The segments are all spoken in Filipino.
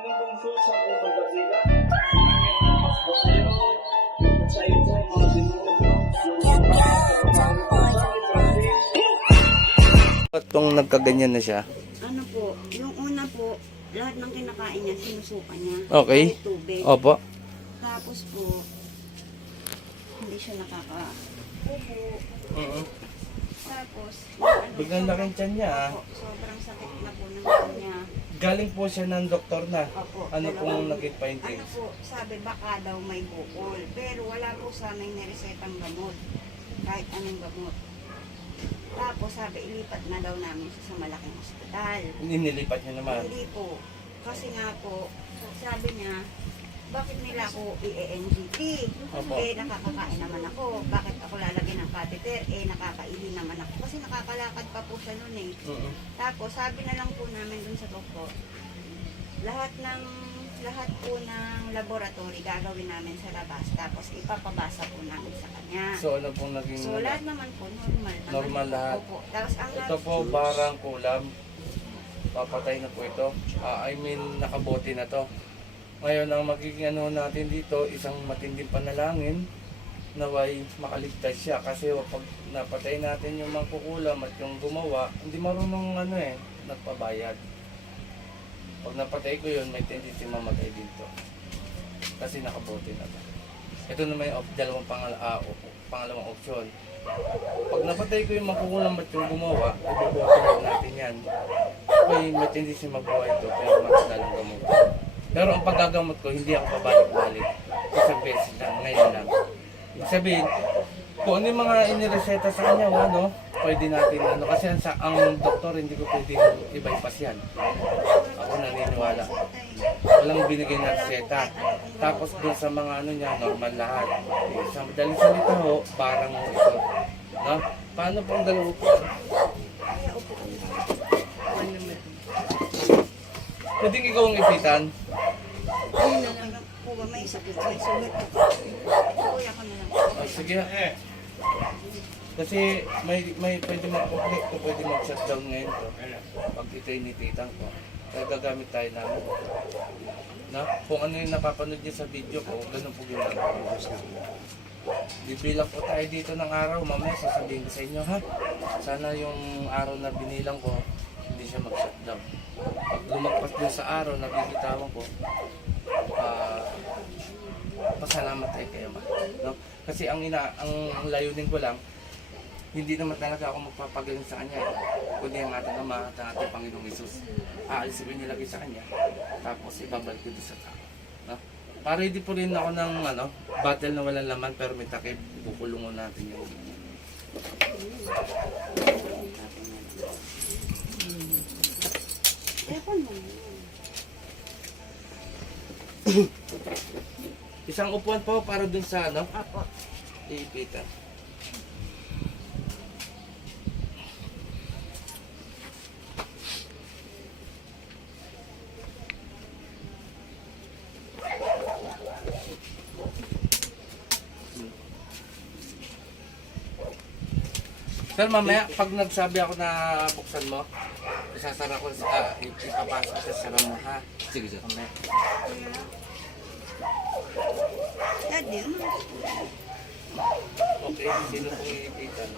magandang show sa unang basila. Mas basero, sa ito, mga demonyo, yung Ba't tong nagkaganyan na siya? Ano po, yung una po, lahat ng kinakain niya, sinusuka niya. Okay. Tubig. Opo. Tapos po, hindi siya nakaka Oo. Tapos, ano, Biglang laki ang tiyan niya, ah. Opo, sobrang sakit na po ng tiyan niya. Galing po siya ng doktor na. Opo, Ano dalawang- pong naging findings? Ano po, sabi baka daw may bukol. Pero wala po sana yung niresetang gamot. Kahit anong gamot. Tapos sabi, ilipat na daw namin siya sa malaking ospital. Inilipat niya naman. Hindi po. Kasi nga po, sabi niya, bakit nila ako i-NGT? Opo. Eh, nakakakain naman ako. Bakit ako lalagyan ng catheter? Eh, nakakaili naman ako. Kasi nakakalakad pa po siya noon eh. Oo. Tapos, sabi na lang po namin dun sa doktor, lahat ng lahat po ng laboratory gagawin namin sa labas tapos ipapabasa po namin sa kanya. So, So ano pong naging... lahat naman po normal naman. Normal po. lahat. Opo. Tapos ang Ito po, barang kulam. Papatay na po ito. Ah, I mean, nakabote na to. Ngayon, ang magiging ano natin dito, isang matinding panalangin naway makaligtas siya kasi pag napatay natin yung mangkukulam at yung gumawa, hindi marunong ano eh, nagpabayad. Pag napatay ko yun, may tendency mamatay dito. Kasi nakabote na to. Ito yung op- dalawang pangal op- pangalawang option. Pag napatay ko yung makukulam at yung gumawa, na natin yan. Okay, may tendency mabuhay ito, pero matagal ang gamot. Pero ang paggagamot ko, hindi ako pabalik-balik. Isang beses lang, ngayon lang. Ibig sabihin, kung ano yung mga inireseta sa kanya, ano, pwede natin, ano, kasi ang, sa, ang doktor, hindi ko pwede i-bypass yan. Ako naniniwala. Walang binigay na reseta. Tapos doon sa mga ano niya, normal lahat. Sa madaling salita ho, parang ho ito. No? Paano pong dalawa po? Pwedeng ikaw ang ipitan? Ayun na lang may sakit, may sugat po. Kuya ko na sige. Kasi may may pwede mag-complete o pwede mag-shutdown ngayon to. Pag ito inititan ko. Kaya gagamit tayo namin. No? Kung ano yung napapanood niyo sa video ko, ganun po ginagawa ko. Bibilang po tayo dito ng araw, mamaya sasabihin ko sa inyo ha. Sana yung araw na binilang ko, hindi siya mag-shutdown. Pag lumagpas din sa araw na bibitawan ko, pasalamat tayo kayo ma. No? Kasi ang ina ang layunin ko lang, hindi naman talaga ako magpapagaling sa kanya. Kundi ang ating ama at ang ating Panginoong Isus. Aalisin ko yung nilagay sa kanya. Tapos ibabalik ko sa tao. No? Para hindi po rin ako ng ano, battle na walang laman pero may takip. Kukulungan natin yun. Ewan mo. Isang upuan po para dun sa ano, Apo. iipitan. Sir, mamaya, pag nagsabi ako na buksan mo, isasara ko sa, ah, ipapasok sa sara mo, ha? Sige, sir. Mamaya. Daddy, ano? Okay, sino po iipitan?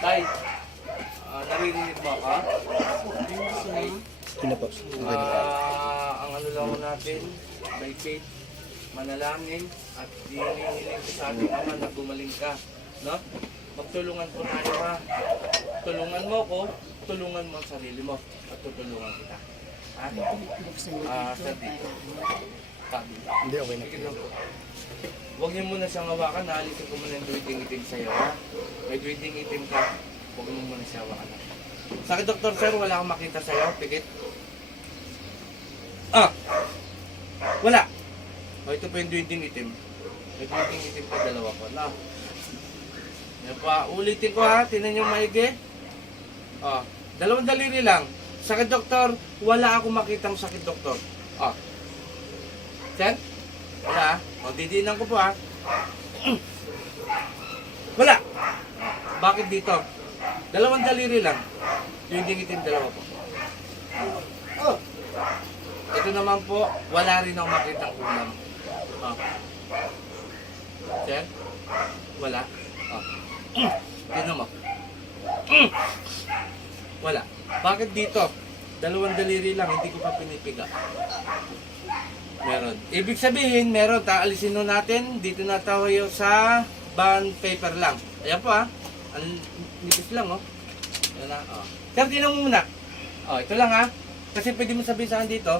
Tay, ah, naririnig mo ako? Okay. Ah, ang ano lang natin, by faith, manalangin, at hinihiling ko sa ating ama na gumaling ka. No? Magtulungan po tayo ha. Tulungan mo ko, tulungan mo ang sarili mo, at tutulungan kita. Ha? Ah, sir, dito. Tabi. Hindi, okay na. Sige lang po. Huwag niyo muna siyang hawakan, naalisin ko muna yung duwiting itim sa'yo, ha? May duwiting itim ka, huwag mo muna siya hawakan. Sa akin, Dr. Sir, wala akong makita sa'yo, pikit. Ah! Wala! O, ito po yung duwiting itim. May duwiting itim pa, dalawa po, na. Yan pa, ulitin ko ha, tinan niyo maigi. Ah, dalawang daliri lang. Sakit, Doktor, wala akong makitang sakit, Doktor. Ah, Sir? Wala ah. O, didinan ko po ah. Wala. Bakit dito? Dalawang daliri lang. Yung dingitin dalawa po. Oh. Ito naman po, wala rin akong makitang ulam. Oh. Sir? Wala? Oh. Tignan mo. Mm. Wala. Bakit dito? Dalawang daliri lang, hindi ko pa pinipiga. Meron. Ibig sabihin, meron. Taalisin nun natin. Dito na tayo sa bond paper lang. Ayan po ah. Ang nipis lang oh. Ayan na. Oh. Sir, tinan mo muna. Oh, ito lang ha. Kasi pwede mo sabihin sa akin dito,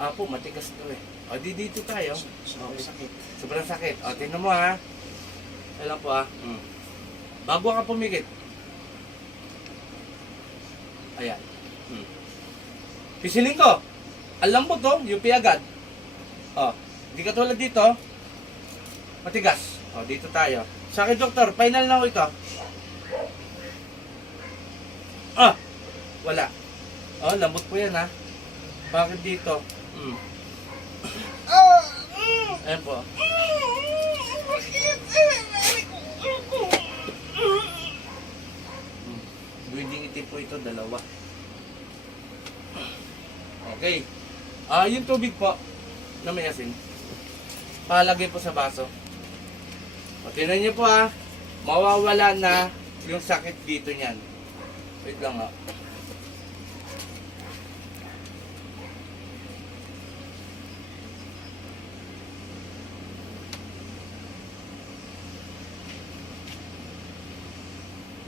ah po, matigas to eh. O, di dito tayo. Sobrang sakit. Sobrang sakit. O, tingnan mo ha. Alam po ha. Mm. Bago ka pumikit. Ayan. Mm. Pisilin ko. Alam mo to, UP agad. O, di ka tulad dito. Matigas. O, dito tayo. Sa akin, doktor, final na ako ito. Ah! Wala. O, lambot po yan ha. Bakit dito? Mm. Ayan po. Hmm. Itim po ito, dalawa. Okay. Ah, yung tubig po na may asin. Palagay po sa baso. O, tingnan niyo po ah. Mawawala na yung sakit dito niyan. Wait lang ah.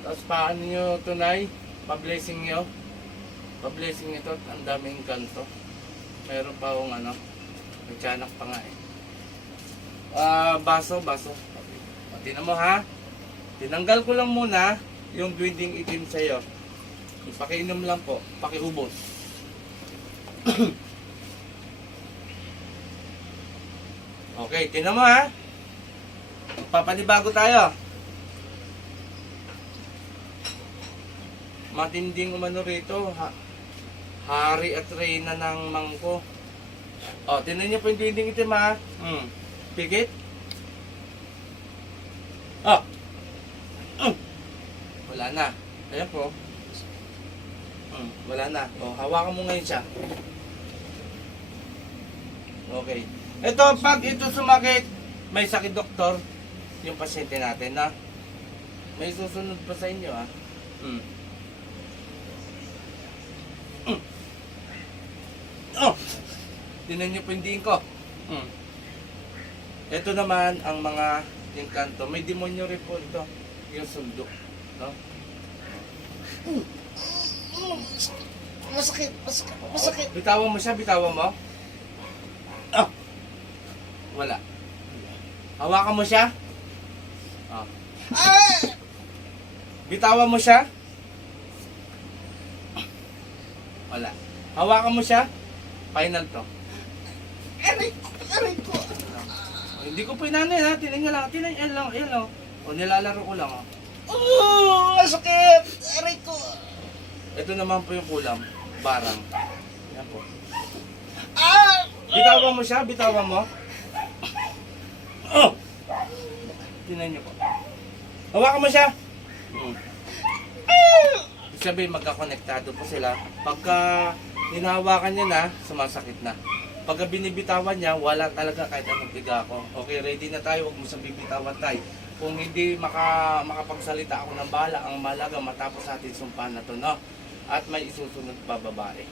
Tapos paano nyo tunay? Pa-blessing nyo? Pa-blessing ito ang daming kanto. Meron pa akong ano, may tiyanak pa nga eh. Ah, baso, baso. O, Tingnan mo ha. Tinanggal ko lang muna yung dwinding itim sa'yo. Ipakiinom lang po, pakiubos. okay, tingnan mo ha. Papanibago tayo. Matinding umano rito. Ha, hari at reyna ng mangko. O, tinan niyo po yung dinding itim ha. Hmm. Pigit. Oh. Mm. Wala na. Ayan po. Hmm. Wala na. O, hawakan mo ngayon siya. Okay. Ito, pag ito sumakit, may sakit doktor, yung pasyente natin na may susunod pa sa inyo ha. Hmm. Oh! Tinan niyo po yung diin ko. Hmm. Ito naman ang mga yung kanto. May demonyo rin po ito. Yung sundo. No? Masakit, masakit, Masakit. Bitawan mo siya, bitawan mo. Ah! Wala. Hawakan mo siya. Ah. Bitawan mo siya. Wala. Hawakan mo siya. Final to. Aray aray ko. Oh, hindi ko pinanay ha. Tinan nga lang. Tinan yan lang. Yan lang. O nilalaro ko lang. Oh. Oh, masakit. Aray ko. Ito naman po yung kulam. Barang. Yan po. Ah! Bitawan mo siya. Bitawan mo. Oh! Tinan niyo po. Hawakan mo siya. Hmm. Sabihin magkakonektado po sila. Pagka hinahawakan niya na, sumasakit na. Pagka binibitawan niya, wala talaga kahit anong tiga ako. Okay, ready na tayo. Huwag mo siyang bibitawan tayo. Kung hindi maka, makapagsalita ako ng bala, ang malaga matapos natin sumpahan na to, no? At may isusunod pa babae.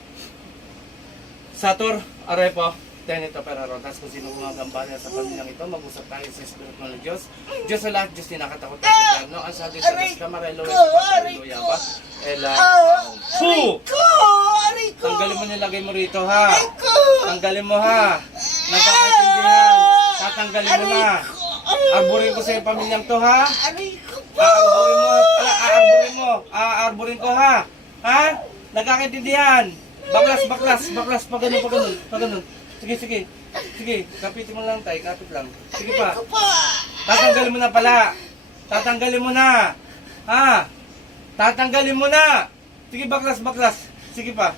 Sator, aray po. Tenito Perarotas, kung sino mga gambala sa pamilyang ito, mag-usap tayo sa Espiritu ng Diyos. Diyos sa lahat, Diyos tinakatakot at no? Ang sabi sa Diyos, Kamarelo, Hallelujah ba? Ela, Pu! Tanggalin mo nilagay mo rito, ha? Tanggalin mo, ha? Nagkakaintindihan. Tatanggalin mo na. Arburin ko sa iyong pamilyang to, ha? Aarburin mo, aarburin mo. Aarburin ko, ha? Ha? Nagkakaintindihan. Baklas, baklas, baklas. Pag ganun, pag ganun, pag ganun. Sige, sige. Sige, kapitin mo lang tayo, kapit lang. Sige pa. Tatanggalin mo na pala. Tatanggalin mo na. Ha? Tatanggalin mo na. Sige, baklas, baklas. Sige pa.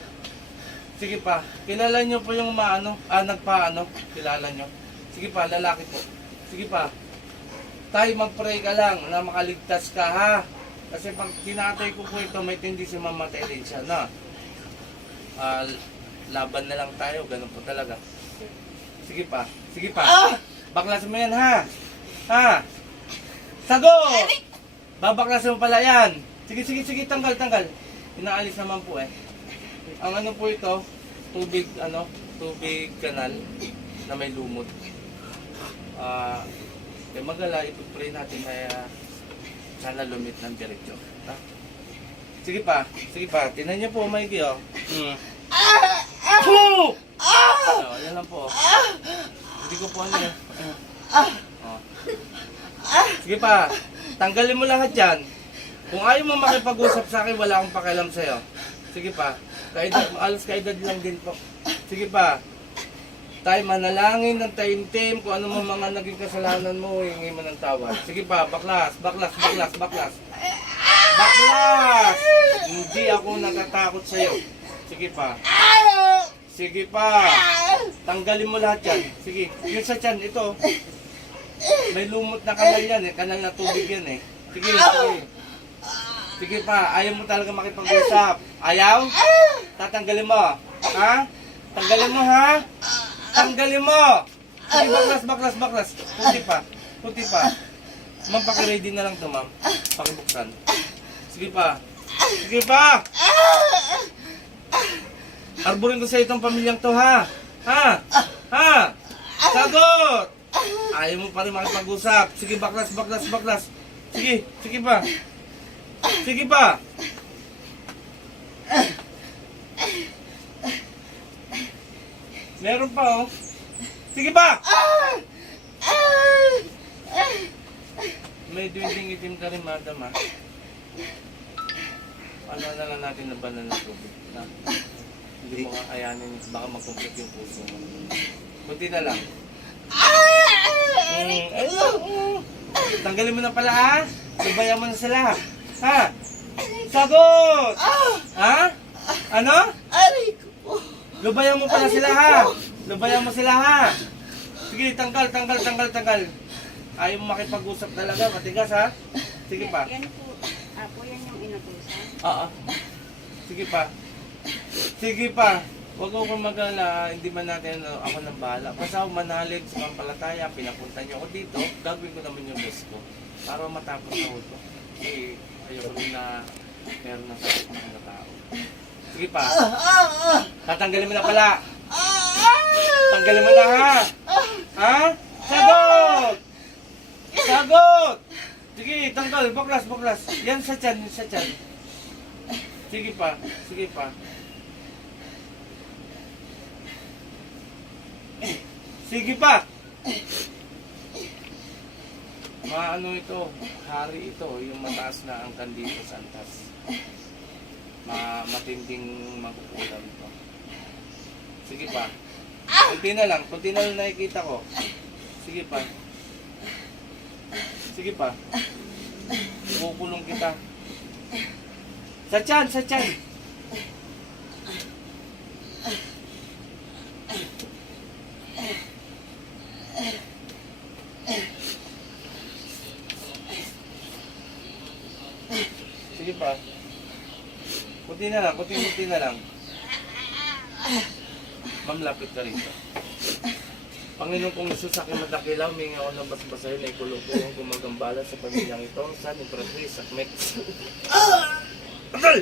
Sige pa. Kilala nyo po yung maano, ah, nagpaano. Kilala nyo. Sige pa, lalaki po. Sige pa. Tayo mag-pray ka lang na makaligtas ka ha. Kasi pag tinatay ko po ito, may tendency mamatay din siya na. Ah, laban na lang tayo, ganun po talaga. Sige pa, sige pa. Baklasin mo yan ha. Ha? Sagot! Babaklasin mo pala yan. Sige, sige, sige, tanggal, tanggal. Inaalis naman po eh. Ang ano po ito, tubig, ano, tubig kanal na may lumot. Ah, eh magala, ipag-pray natin kaya sana lumit ng diretso. Ha? Sige pa, sige pa. Tinan niyo po, Mikey, oh. Hmm. Poo! Oh, yan lang po. Hindi ko po ano yan. Oh. Sige pa, tanggalin mo lahat yan. Kung ayaw mo makipag-usap sa akin, wala akong pakialam sa'yo. Sige pa, kaedad, alas kaedad lang din po. Sige pa, tayo manalangin ng taimtim kung ano man mga naging kasalanan mo, hingi mo ng tawad. Sige pa, baklas, baklas, baklas, baklas. Baklas! Hindi ako natatakot sa'yo. Sige pa. Sige pa. Tanggalin mo lahat yan. Sige, yun sa tiyan, ito. May lumot na kanal yan eh. Kanal na tubig yan eh. Sige, sige. Sige pa, ayaw mo talaga makipag-usap. Ayaw? Tatanggalin mo. Ha? Tanggalin mo ha? Tanggalin mo! Sige, baklas, baklas, baklas. Puti pa. Puti pa. Ma'am, pakiready na lang to, ma'am. Pakibuksan. Sige pa. Sige pa! Arborin ko sa itong pamilyang to, ha? Ha? Ha? Sagot! Ayaw mo pa rin makipag-usap. Sige, baklas, baklas, baklas. Sige, sige pa. Sige pa. Meron pa, oh. Sige pa! May dwinding itim ka rin, madam, ha? Ano na lang natin na banal ng tubig, na? Hindi mo kakayanin, baka mag-complete yung puso mo. Kunti na lang. Mm, ayun. Tanggalin mo na pala, ha? Subayan mo na sila. Ha? Sagot! Ha? Ano? Lubayan mo pala sila, ha? Lubayan mo sila, ha? Sige, tanggal, tanggal, tanggal, tanggal. Ayaw mo makipag-usap talaga, matigas, ha? Sige pa. Yan po, ah, po yan yung inutusan. Oo. Sige pa. Sige pa. Huwag ko mag-ala, hindi man natin ano, ako nang bahala. Basta ako manalig sa pampalataya, pinapunta niyo ako dito, gagawin ko naman yung best ko. Para matapos na ito. Kasi ayoko rin na meron ng sakit ng mga tao. Sige pa. Tatanggalin mo na pala. Tanggalin mo na ha. Ha? Sagot! Sagot! Sige, tanggal. Baklas, baklas. Yan sa tiyan, yan sa tiyan. Sige pa, sige pa. Sige pa! Maano ito, hari ito, yung mataas na ang dito sa antas. Ma matinding makukulam ito. Sige pa. Kunti na lang, kunti na lang nakikita ko. Sige pa. Sige pa. Kukulong kita. Sa tiyan, sa tiyan. Sige pa. Kunti na lang, kunti-kunti na lang. Ma'am, lapit ka rito. Panginoon kong Isus, aking madakilaw, may ako ng basbasahin ay kulong ko ang gumagambala sa pamilyang ito. Sa ni Pratris at Mex. Atal!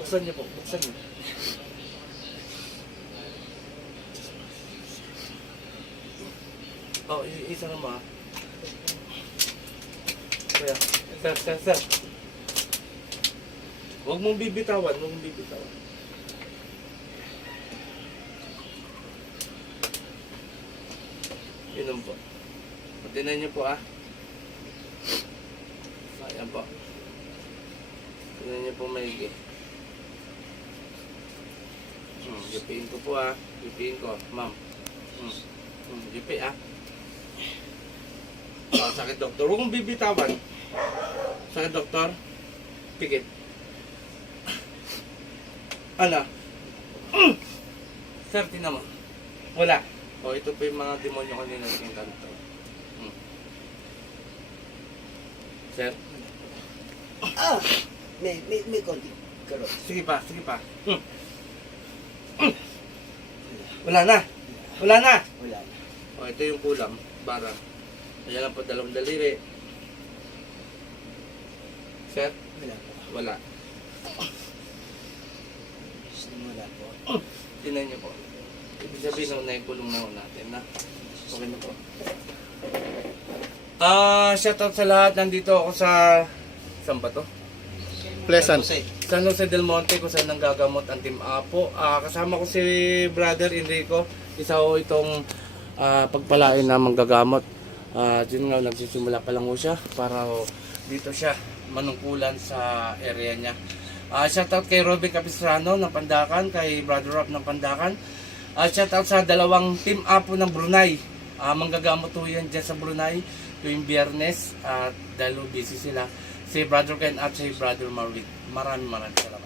Buksan niyo po, buksan niyo. Oh, isa na mo ah. Kuya, sir, sir, sir. Huwag mong bibitawan, huwag mong bibitawan. Inom po. Patinan niyo po ah. Ayan po. Tingnan niyo po maigi. Hmm, yupiin ko po ah. Yupiin ko, ma'am. Hmm. Hmm, yupi ah. Ah, sakit doktor. Huwag mong bibitawan. Sakit doktor. Pikit. Ano? Mm! Sir, tinan mo. Wala. O, ito po yung mga demonyo kanina yung kanto. Hmm. Sir, Ah, may, may, may konti. Nagkaroon. Sige pa, sige pa. Hmm. Hmm. Wala na. Wala na. Wala. O, ito yung kulam. Bara. Ayan lang po, dalawang daliri. Set? Wala po. Wala. Wala po. Tinan niyo po. Ibig sabihin na naipulong na ho natin na. Okay na po. Ah, shoutout sa lahat. Nandito ako sa... Saan ba to? Pleasant. San Jose del Monte kung saan nanggagamot ang Team Apo. Ah, kasama ko si Brother Enrico. Isa ho itong ah, pagpalain na manggagamot. Ah, yun nga, nagsisimula pa lang siya para ho, dito siya manungkulan sa area niya. Ah, shoutout kay Robin Capistrano ng Pandakan, kay Brother Rob ng Pandakan. Ah, shoutout sa dalawang Team Apo ng Brunei. Ah, manggagamot ho yan dyan sa Brunei tuwing biyernes at dahil ho busy sila si Brother Ken at si Brother Marwick. Maraming maraming salamat.